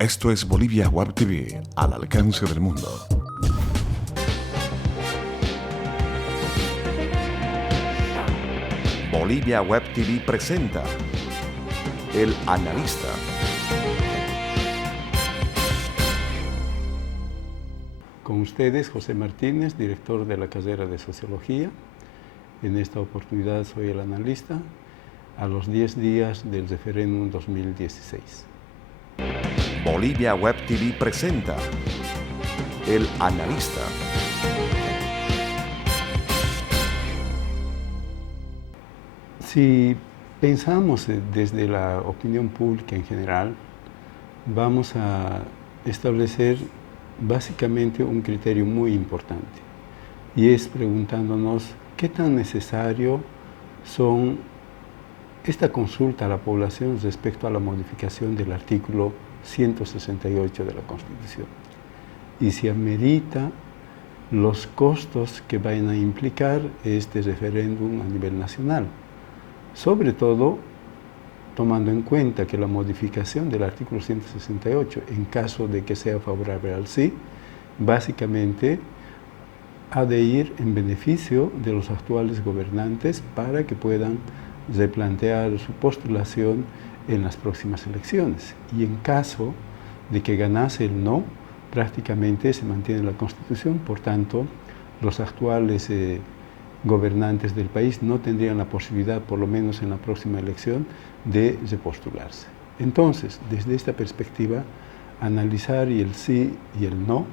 Esto es Bolivia Web TV, al alcance del mundo. Bolivia Web TV presenta El Analista. Con ustedes, José Martínez, director de la carrera de Sociología. En esta oportunidad soy el analista a los 10 días del referéndum 2016. Bolivia Web TV presenta El Analista. Si pensamos desde la opinión pública en general, vamos a establecer básicamente un criterio muy importante, y es preguntándonos qué tan necesario son esta consulta a la población respecto a la modificación del artículo 168 de la Constitución, y si amerita los costos que vayan a implicar este referéndum a nivel nacional, sobre todo tomando en cuenta que la modificación del artículo 168, en caso de que sea favorable al sí, básicamente ha de ir en beneficio de los actuales gobernantes para que puedan replantear su postulación en las próximas elecciones. Y en caso de que ganase el no, prácticamente se mantiene la Constitución, por tanto, los actuales gobernantes del país no tendrían la posibilidad, por lo menos en la próxima elección, de repostularse. Entonces, desde esta perspectiva, analizar el sí y el no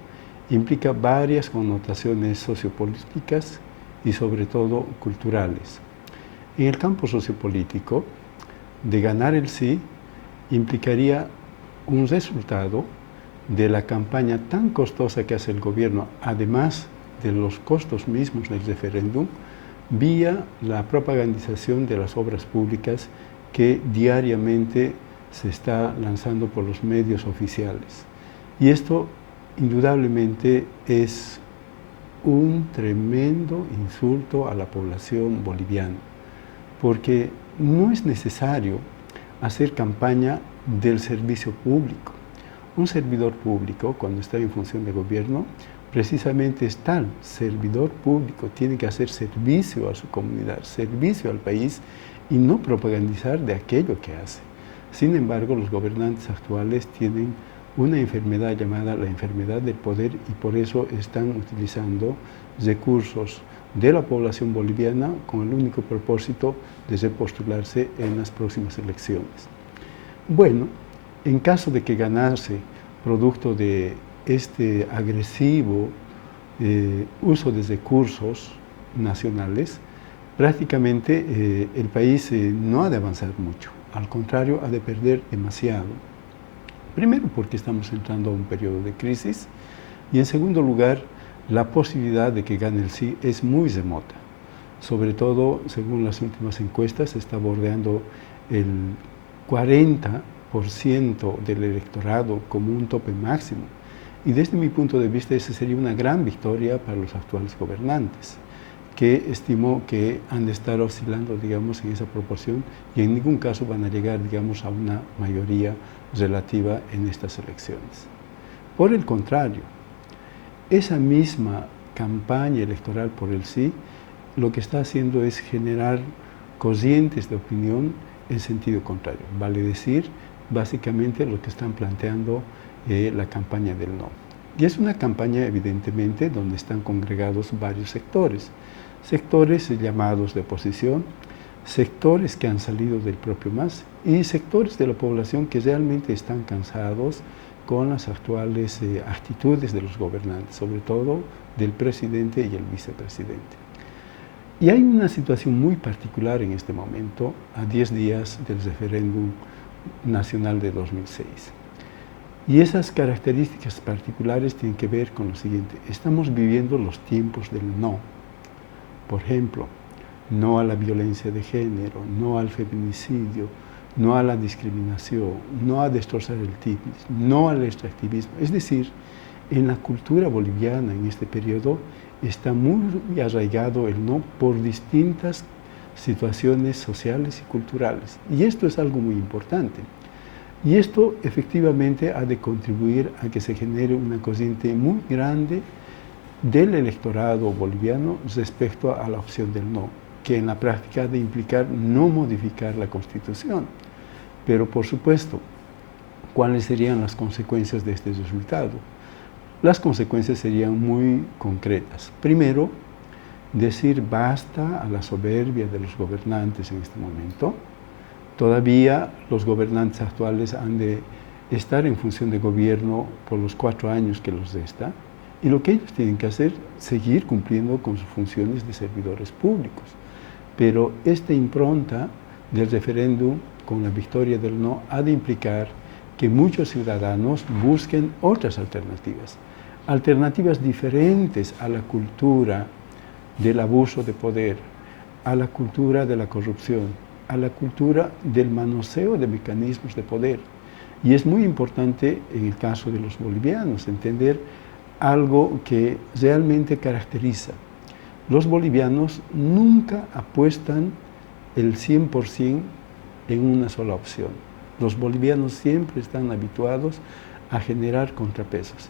implica varias connotaciones sociopolíticas y sobre todo culturales. En el campo sociopolítico, de ganar el sí implicaría un resultado de la campaña tan costosa que hace el gobierno, además de los costos mismos del referéndum, vía la propagandización de las obras públicas que diariamente se está lanzando por los medios oficiales. Y esto indudablemente es un tremendo insulto a la población boliviana, porque no es necesario hacer campaña del servicio público. Un servidor público, cuando está en función de gobierno, precisamente es tal servidor público, tiene que hacer servicio a su comunidad, servicio al país y no propagandizar de aquello que hace. Sin embargo, los gobernantes actuales tienen una enfermedad llamada la enfermedad del poder, y por eso están utilizando recursos de la población boliviana con el único propósito de repostularse en las próximas elecciones. Bueno, en caso de que ganase producto de este agresivo uso de recursos nacionales, prácticamente el país no ha de avanzar mucho, al contrario, ha de perder demasiado. Primero, porque estamos entrando a un periodo de crisis, y en segundo lugar, la posibilidad de que gane el sí es muy remota. Sobre todo, según las últimas encuestas, se está bordeando el 40% del electorado como un tope máximo. Y desde mi punto de vista, esa sería una gran victoria para los actuales gobernantes, que estimo que han de estar oscilando, digamos, en esa proporción, y en ningún caso van a llegar, digamos, a una mayoría relativa en estas elecciones. Por el contrario, esa misma campaña electoral por el sí, lo que está haciendo es generar corrientes de opinión en sentido contrario, vale decir, básicamente lo que están planteando la campaña del no. Y es una campaña, evidentemente, donde están congregados varios sectores llamados de oposición, sectores que han salido del propio MAS y sectores de la población que realmente están cansados con las actuales actitudes de los gobernantes, sobre todo del presidente y el vicepresidente. Y hay una situación muy particular en este momento, a 10 días del referéndum nacional de 2006. Y esas características particulares tienen que ver con lo siguiente: estamos viviendo los tiempos del no. Por ejemplo, no a la violencia de género, no al feminicidio, no a la discriminación, no a destrozar el TIPIS, no al extractivismo. Es decir, en la cultura boliviana en este periodo está muy arraigado el no por distintas situaciones sociales y culturales. Y esto es algo muy importante. Y esto efectivamente ha de contribuir a que se genere una corriente muy grande del electorado boliviano respecto a la opción del no, que en la práctica ha de implicar no modificar la Constitución. Pero por supuesto, ¿cuáles serían las consecuencias de este resultado? Las consecuencias serían muy concretas. Primero, decir basta a la soberbia de los gobernantes en este momento. Todavía los gobernantes actuales han de estar en función de gobierno por los 4 años que los resta, y lo que ellos tienen que hacer es seguir cumpliendo con sus funciones de servidores públicos. Pero esta impronta del referéndum con la victoria del no ha de implicar que muchos ciudadanos busquen otras alternativas, alternativas diferentes a la cultura del abuso de poder, a la cultura de la corrupción, a la cultura del manoseo de mecanismos de poder. Y es muy importante en el caso de los bolivianos entender algo que realmente caracteriza. Los bolivianos nunca apuestan el 100% en una sola opción. Los bolivianos siempre están habituados a generar contrapesos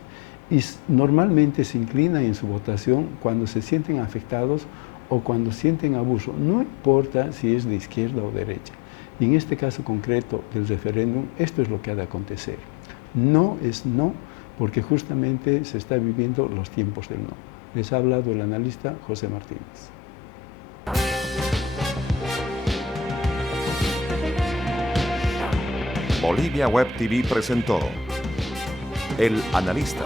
y normalmente se inclinan en su votación cuando se sienten afectados o cuando sienten abuso, no importa si es de izquierda o derecha. Y en este caso concreto del referéndum, esto es lo que ha de acontecer. No es no, porque justamente se está viviendo los tiempos del no. Les ha hablado el analista José Martínez. Bolivia Web TV presentó El Analista.